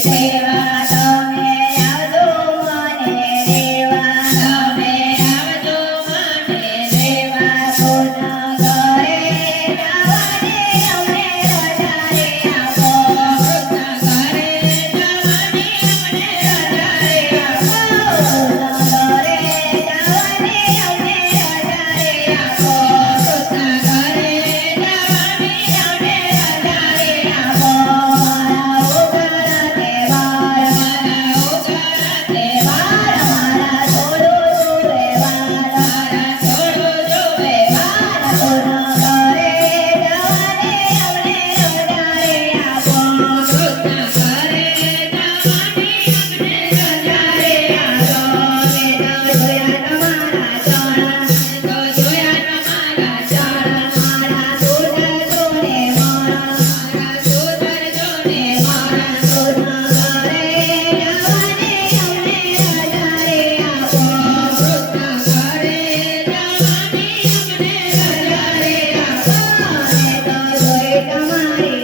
se va Thank you.